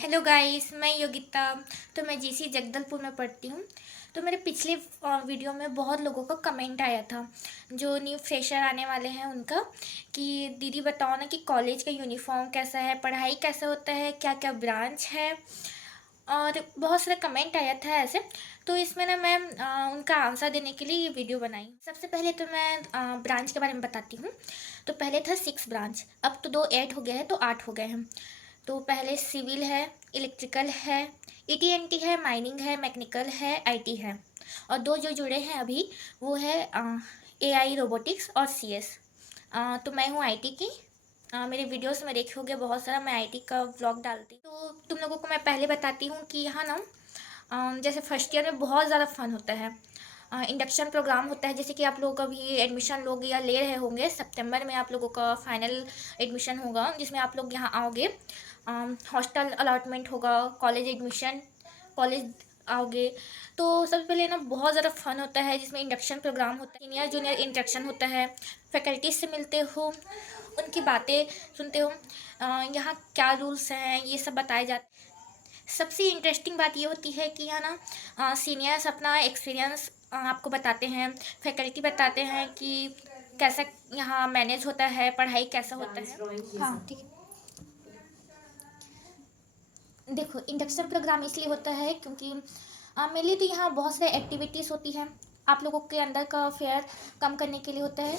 Hello guys, मैं योगिता। तो मैं जीसी जगदलपुर में पढ़ती हूँ। तो मेरे पिछले वीडियो में बहुत लोगों का कमेंट आया था, जो न्यू फ्रेशर आने वाले हैं उनका, कि दीदी बताओ ना कि कॉलेज का यूनिफॉर्म कैसा है, पढ़ाई कैसा होता है, क्या क्या ब्रांच है। और बहुत सारा कमेंट आया था ऐसे। तो इसमें ना मैं उनका आंसर देने के लिए ये वीडियो बनाई। सबसे पहले तो मैं ब्रांच के बारे में बताती हूँ। तो पहले था 6 ब्रांच, अब तो 2 ऐड हो गए हैं तो 8 हो गए हैं। तो पहले सिविल है, इलेक्ट्रिकल है, ईटीएनटी है, माइनिंग है, मैकेनिकल है, आईटी है। और 2 जो जुड़े हैं अभी वो है एआई रोबोटिक्स और सीएस। तो मैं हूँ आईटी की। मेरे वीडियोस में देखे होगे बहुत सारा, मैं आईटी का व्लॉग डालती हूँ। तो तुम लोगों को मैं पहले बताती हूँ कि यहाँ ना जैसे फर्स्ट ईयर में बहुत ज़्यादा फन होता है। इंडक्शन प्रोग्राम होता है, जैसे कि आप लोग अभी एडमिशन लोगे या ले रहे होंगे। सितंबर में आप लोगों का फाइनल एडमिशन होगा, जिसमें आप लोग यहाँ आओगे। हॉस्टल अलॉटमेंट होगा, कॉलेज एडमिशन, कॉलेज आओगे। तो सबसे पहले ना बहुत ज़्यादा फन होता है, जिसमें इंडक्शन प्रोग्राम होता है, सीनियर जूनियर इंडक्शन होता है, फैकल्टीज से मिलते हो, उनकी बातें सुनते हो। यहाँ क्या रूल्स हैं ये सब बताए जाते हैं। सबसे इंटरेस्टिंग बात ये होती है कि है ना सीनियर्स अपना एक्सपीरियंस आपको बताते हैं, फैकल्टी बताते हैं कि कैसा यहाँ मैनेज होता है, पढ़ाई कैसा होता है। हाँ ठीक है। देखो, इंडक्शन प्रोग्राम इसलिए होता है क्योंकि मेनली तो यहाँ बहुत सारे एक्टिविटीज़ होती हैं। आप लोगों के अंदर का फेयर कम करने के लिए होता है,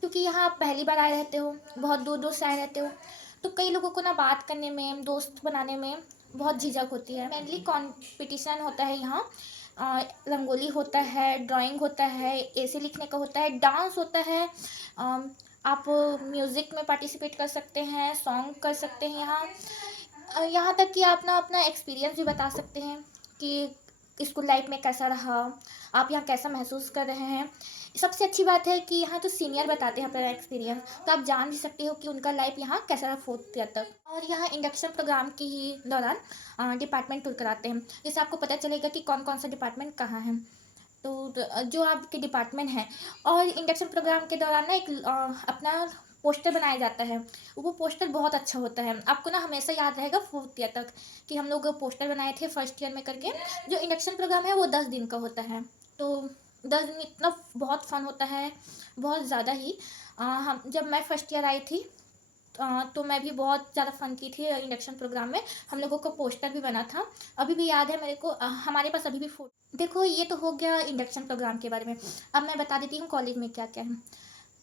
क्योंकि यहाँ आप पहली बार आए रहते हो, बहुत दूर दूर से आए रहते हो। तो कई लोगों को ना बात करने में, दोस्त बनाने में बहुत झिझक होती है। मेनली कंपटीशन होता है यहाँ। रंगोली होता है, ड्राइंग होता है, ऐसे लिखने का होता है, डांस होता है। आप म्यूज़िक में पार्टिसिपेट कर सकते हैं, सॉन्ग कर सकते हैं यहाँ। यहाँ तक कि आप ना अपना एक्सपीरियंस भी बता सकते हैं कि स्कूल लाइफ में कैसा रहा, आप यहाँ कैसा महसूस कर रहे हैं। सबसे अच्छी बात है कि यहाँ तो सीनियर बताते हैं अपना एक्सपीरियंस, तो आप जान भी सकते हो कि उनका लाइफ यहाँ कैसा रहा 4th ईयर तक। और यहाँ इंडक्शन प्रोग्राम के ही दौरान डिपार्टमेंट टूर कराते हैं, जिससे आपको पता चलेगा कि कौन कौन सा डिपार्टमेंट कहाँ है। तो जो आपके डिपार्टमेंट हैं। और इंडक्शन प्रोग्राम के दौरान ना एक अपना पोस्टर बनाया जाता है। वो पोस्टर बहुत अच्छा होता है, आपको ना हमेशा याद रहेगा 4th ईयर तक कि हम लोग पोस्टर बनाए थे फर्स्ट ईयर में करके। जो इंडक्शन प्रोग्राम है वो 10 दिन का होता है। तो 10 दिन इतना बहुत फन होता है, बहुत ज़्यादा ही। हम जब मैं फर्स्ट ईयर आई थी तो मैं भी बहुत ज़्यादा फ़न की थी इंडक्शन प्रोग्राम में। हम लोगों को पोस्टर भी बना था, अभी भी याद है मेरे को। हमारे पास अभी भी फोटो। देखो, ये तो हो गया इंडक्शन प्रोग्राम के बारे में। अब मैं बता देती हूँ कॉलेज में क्या क्या है।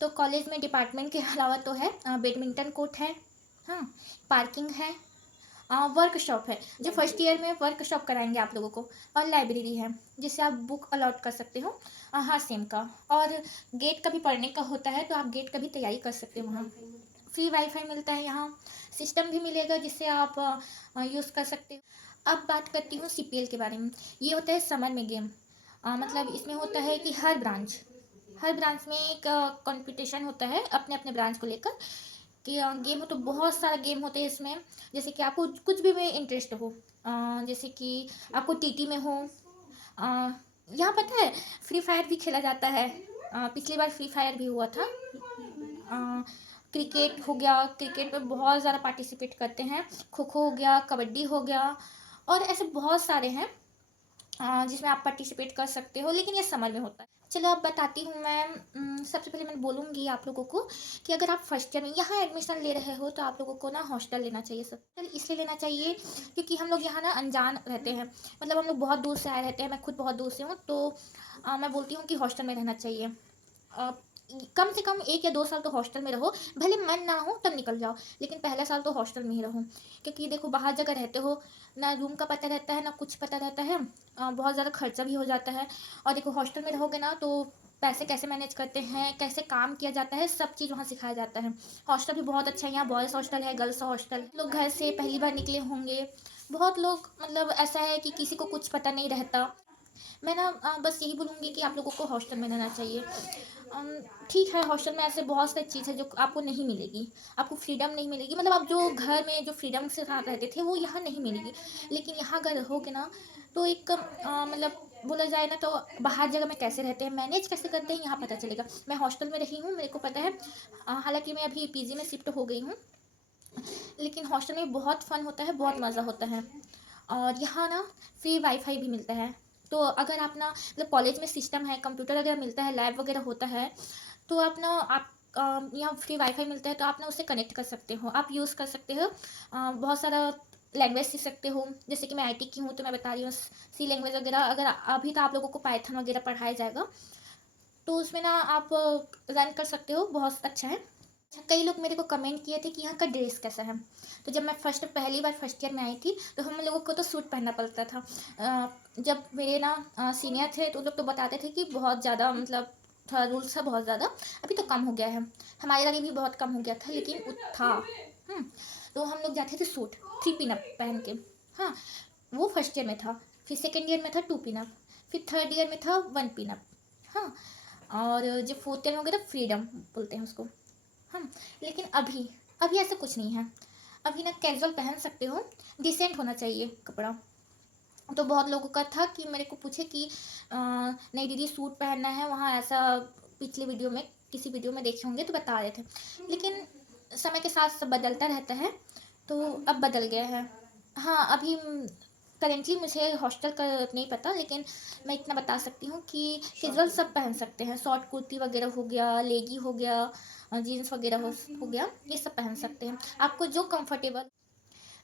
तो कॉलेज में डिपार्टमेंट के अलावा तो है बैडमिंटन कोर्ट है, हाँ, पार्किंग है, वर्कशॉप है, जो फर्स्ट ईयर में वर्कशॉप कराएंगे आप लोगों को। और लाइब्रेरी है, जिससे आप बुक अलॉट कर सकते हो, हर सेम का। और गेट का भी पढ़ने का होता है, तो आप गेट का भी तैयारी कर सकते हो वहाँ। फ्री वाईफाई मिलता है यहाँ, सिस्टम भी मिलेगा जिससे आप यूज़ कर सकते हो। अब बात करती हूँ सीपीएल के बारे में। ये होता है समर में गेम। मतलब इसमें होता है कि हर ब्रांच में एक कंपटीशन होता है अपने अपने ब्रांच को लेकर, कि गेम हो तो बहुत सारा गेम होते हैं इसमें। जैसे कि आपको कुछ भी में इंटरेस्ट हो, जैसे कि आपको टीटी में हो। अ, यहाँ पता है फ्री फायर भी खेला जाता है। पिछली बार फ्री फायर भी हुआ था। क्रिकेट हो गया, क्रिकेट में बहुत ज़्यादा पार्टिसिपेट करते हैं। खो खो हो गया, कबड्डी हो गया, और ऐसे बहुत सारे हैं जिसमें आप पार्टिसिपेट कर सकते हो, लेकिन ये समर में होता है। चलो अब बताती हूँ मैं। सबसे पहले मैं बोलूँगी आप लोगों को कि अगर आप फर्स्ट ईयर में यहाँ एडमिशन ले रहे हो तो आप लोगों को ना हॉस्टल लेना चाहिए। सब इसलिए लेना चाहिए क्योंकि हम लोग यहाँ ना अनजान रहते हैं। मतलब हम लोग बहुत दूर से आए रहते हैं, मैं खुद बहुत दूर से हूँ। तो मैं बोलती हूँ कि हॉस्टल में रहना चाहिए। अ, कम से कम 1 या 2 साल तो हॉस्टल में रहो, भले मन ना हो तब निकल जाओ, लेकिन पहला साल तो हॉस्टल में ही रहो। क्योंकि देखो, बाहर जगह रहते हो, ना रूम का पता रहता है ना कुछ पता रहता है। बहुत ज़्यादा खर्चा भी हो जाता है। और देखो, हॉस्टल में रहोगे ना तो पैसे कैसे मैनेज करते हैं, कैसे काम किया जाता है, सब चीज़ वहाँ सिखाया जाता है। हॉस्टल भी बहुत अच्छा है, यहाँ बॉयज़ हॉस्टल है, गर्ल्स हॉस्टल। लोग घर से पहली बार निकले होंगे, बहुत लोग, मतलब ऐसा है कि किसी को कुछ पता नहीं रहता। मैं ना बस यही बोलूँगी कि आप लोगों को हॉस्टल में रहना चाहिए। ठीक है, हॉस्टल में ऐसे बहुत सारी चीज़ है जो आपको नहीं मिलेगी। आपको फ्रीडम नहीं मिलेगी, मतलब आप जो घर में जो फ्रीडम से साथ रहते थे वो यहाँ नहीं मिलेगी। लेकिन यहाँ अगर रहोगे ना तो एक मतलब बोला जाए ना तो बाहर जगह में कैसे रहते हैं, मैनेज कैसे करते हैं, यहाँ पता चलेगा। मैं हॉस्टल में रही हूँ, मेरे को पता है। हालांकि मैं अभी पीजी में शिफ्ट हो गई हूँ। लेकिन हॉस्टल में बहुत फ़न होता है, बहुत मज़ा होता है। और यहाँ ना फ्री वाईफ़ाई भी मिलता है। तो अगर आप ना मतलब कॉलेज में सिस्टम है, कंप्यूटर वगैरह मिलता है, लैब वगैरह होता है, तो आप ना यहाँ फ्री वाईफ़ाई मिलता है तो आप ना उससे कनेक्ट कर सकते हो। आप यूज़ कर सकते हो, बहुत सारा लैंग्वेज सीख सकते हो। जैसे कि मैं आईटी की हूँ तो मैं बता रही हूँ सी लैंग्वेज वगैरह। अगर अभी तो आप लोगों को पाइथन वगैरह पढ़ाया जाएगा, तो उसमें ना आप रन कर सकते हो, बहुत अच्छा है। अच्छा, कई लोग मेरे को कमेंट किए थे कि यहाँ का ड्रेस कैसा है। तो जब मैं पहली बार फर्स्ट ईयर में आई थी तो हम लोगों को तो सूट पहनना पड़ता था। जब मेरे ना सीनियर थे तो लोग तो बताते थे कि बहुत ज़्यादा मतलब थोड़ा रूल्स था बहुत ज़्यादा। अभी तो कम हो गया है, हमारे लगे भी बहुत कम हो गया था, लेकिन था। हम्म, तो हम लोग जाते थे सूट 3 पिन अप पहन के। हाँ, वो फर्स्ट ईयर में था। फिर सेकेंड ईयर में था 2 पिन अप। फिर थर्ड ईयर में था 1 पिन अप। हाँ, और जो फोर्थ ईयर में हो गया था फ्रीडम बोलते हैं उसको। हम, लेकिन अभी अभी ऐसा कुछ नहीं है। अभी ना कैजुअल पहन सकते हो, डिसेंट होना चाहिए कपड़ा। तो बहुत लोगों का था कि मेरे को पूछे कि नहीं दीदी सूट पहनना है वहाँ, ऐसा पिछले वीडियो में किसी वीडियो में देखे होंगे तो बता रहे थे। लेकिन समय के साथ सब बदलता रहता है, तो अब बदल गया है। हाँ, अभी करेंटली मुझे हॉस्टल का नहीं पता, लेकिन मैं इतना बता सकती हूँ कि कैजुअल सब पहन सकते हैं। शॉर्ट कुर्ती वगैरह हो गया, लेगी हो गया, जीन्स वगैरह हो गया, ये सब पहन सकते हैं, आपको जो कंफर्टेबल।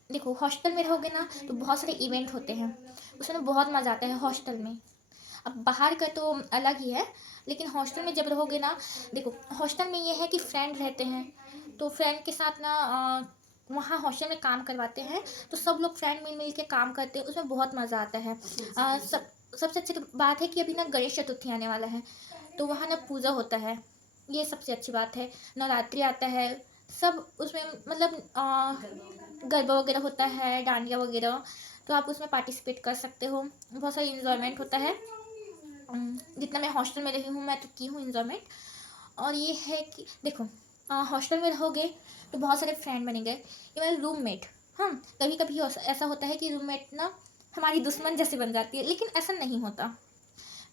देखो हॉस्टल में रहोगे ना तो बहुत सारे इवेंट होते हैं, उसमें बहुत मज़ा आता है हॉस्टल में। अब बाहर का तो अलग ही है, लेकिन हॉस्टल में जब रहोगे ना, देखो हॉस्टल में ये है कि फ्रेंड रहते हैं, तो फ्रेंड के साथ ना वहाँ हॉस्टल में काम करवाते हैं, तो सब लोग फ्रेंड मिल मिल के काम करते हैं, उसमें बहुत मज़ा आता है। सबसे अच्छी बात है कि अभी ना गणेश चतुर्थी आने वाला है, तो वहाँ ना पूजा होता है, ये सबसे अच्छी बात है। नवरात्रि आता है, सब उसमें मतलब गरबा वगैरह होता है, डांडिया वगैरह, तो आप उसमें पार्टिसिपेट कर सकते हो, बहुत सारी इन्जॉयमेंट होता है। जितना मैं हॉस्टल में रही हूँ मैं तो की हूँ इन्जॉयमेंट। और ये है कि देखो हॉस्टल में रहोगे तो बहुत सारे फ्रेंड बनेंगे, इवन रूममेट। हाँ, कभी कभी ऐसा होता है कि रूममेट ना हमारी दुश्मन जैसे बन जाती है, लेकिन ऐसा नहीं होता।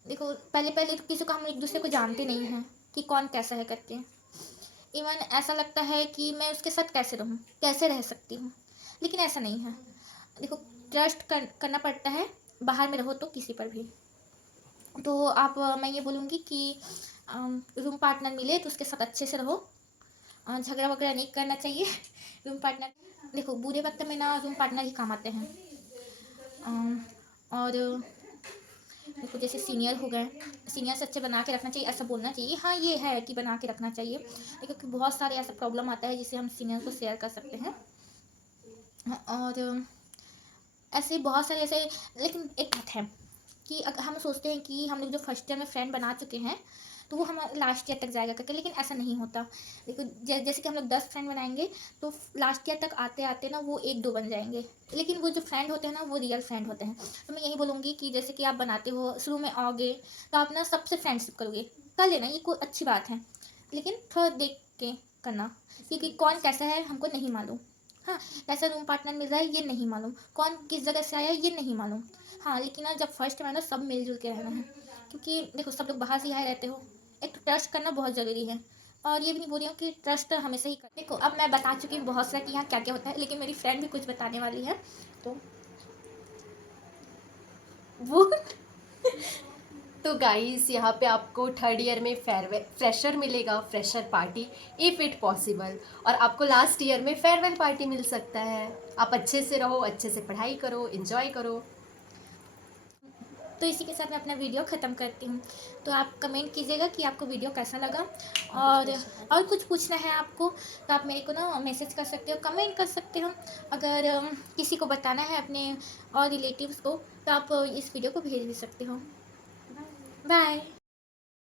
देखो पहले पहले तो किसी को हम एक दूसरे को जानते नहीं हैं कि कौन कैसा है करके। इवन ऐसा लगता है कि मैं उसके साथ कैसे रहूँ, कैसे रह सकती हूँ, लेकिन ऐसा नहीं है। देखो करना पड़ता है, बाहर में रहो तो किसी पर भी। तो आप मैं ये बोलूँगी कि रूम पार्टनर मिले तो उसके साथ अच्छे से रहो, झगड़ा वगैरह नहीं करना चाहिए। रूम पार्टनर, देखो बुरे वक्त में ना रूम पार्टनर ही काम आते हैं। और देखो जैसे सीनियर हो गए, सीनियर से अच्छे बना के रखना चाहिए, ऐसा बोलना चाहिए। हाँ, ये है कि बना के रखना चाहिए, क्योंकि बहुत सारे ऐसा प्रॉब्लम आता है जिसे हम सीनियर को शेयर कर सकते हैं। और ऐसे बहुत सारे ऐसे, लेकिन एक बात है कि अगर हम सोचते हैं कि हम लोग जो फर्स्ट ईयर में फ्रेंड बना चुके हैं तो वो हम लास्ट ईयर तक जाएगा करके, लेकिन ऐसा नहीं होता। देखो जैसे कि हम लोग 10 फ्रेंड बनाएंगे तो लास्ट ईयर तक आते आते ना वो 1-2 बन जाएंगे, लेकिन वो जो फ्रेंड होते हैं ना वो रियल फ्रेंड होते हैं। तो मैं यही बोलूँगी कि जैसे कि आप बनाते हो, शुरू में आओगे तो आप ना सबसे फ्रेंडशिप करोगे, कर लेना, ये कोई अच्छी बात है, लेकिन थोड़ा देख के करना, क्योंकि कौन कैसा है हमको नहीं मालूम। हाँ, कैसा रूम पार्टनर मिल रहा है ये नहीं मालूम, कौन किस जगह से आया है ये नहीं मालूम। हाँ, लेकिन ना जब फर्स्ट में ना सब मिलजुल के रहना है, क्योंकि देखो सब लोग बाहर से आए रहते हो, एक तो ट्रस्ट करना बहुत ज़रूरी है। और ये भी नहीं बोल रही हूँ कि ट्रस्ट हमेशा ही कर, देखो अब मैं बता चुकी हूँ बहुत सारा कि यहाँ क्या क्या होता है, लेकिन मेरी फ्रेंड भी कुछ बताने वाली है, तो वो तो गाइस यहाँ पे आपको थर्ड ईयर में फेयरवेल फ्रेशर मिलेगा, fresher party if it possible. और आपको लास्ट ईयर में फेयरवेल पार्टी मिल सकता है। आप अच्छे से रहो, अच्छे से पढ़ाई करो, एंजॉय करो। तो इसी के साथ मैं अपना वीडियो ख़त्म करती हूँ। तो आप कमेंट कीजिएगा कि आपको वीडियो कैसा लगा, और और कुछ पूछना है आपको तो आप मेरे को ना मैसेज कर सकते हो, कमेंट कर सकते हो। अगर किसी को बताना है अपने और रिलेटिव्स को तो आप इस वीडियो को भेज भी सकते हो। बाय।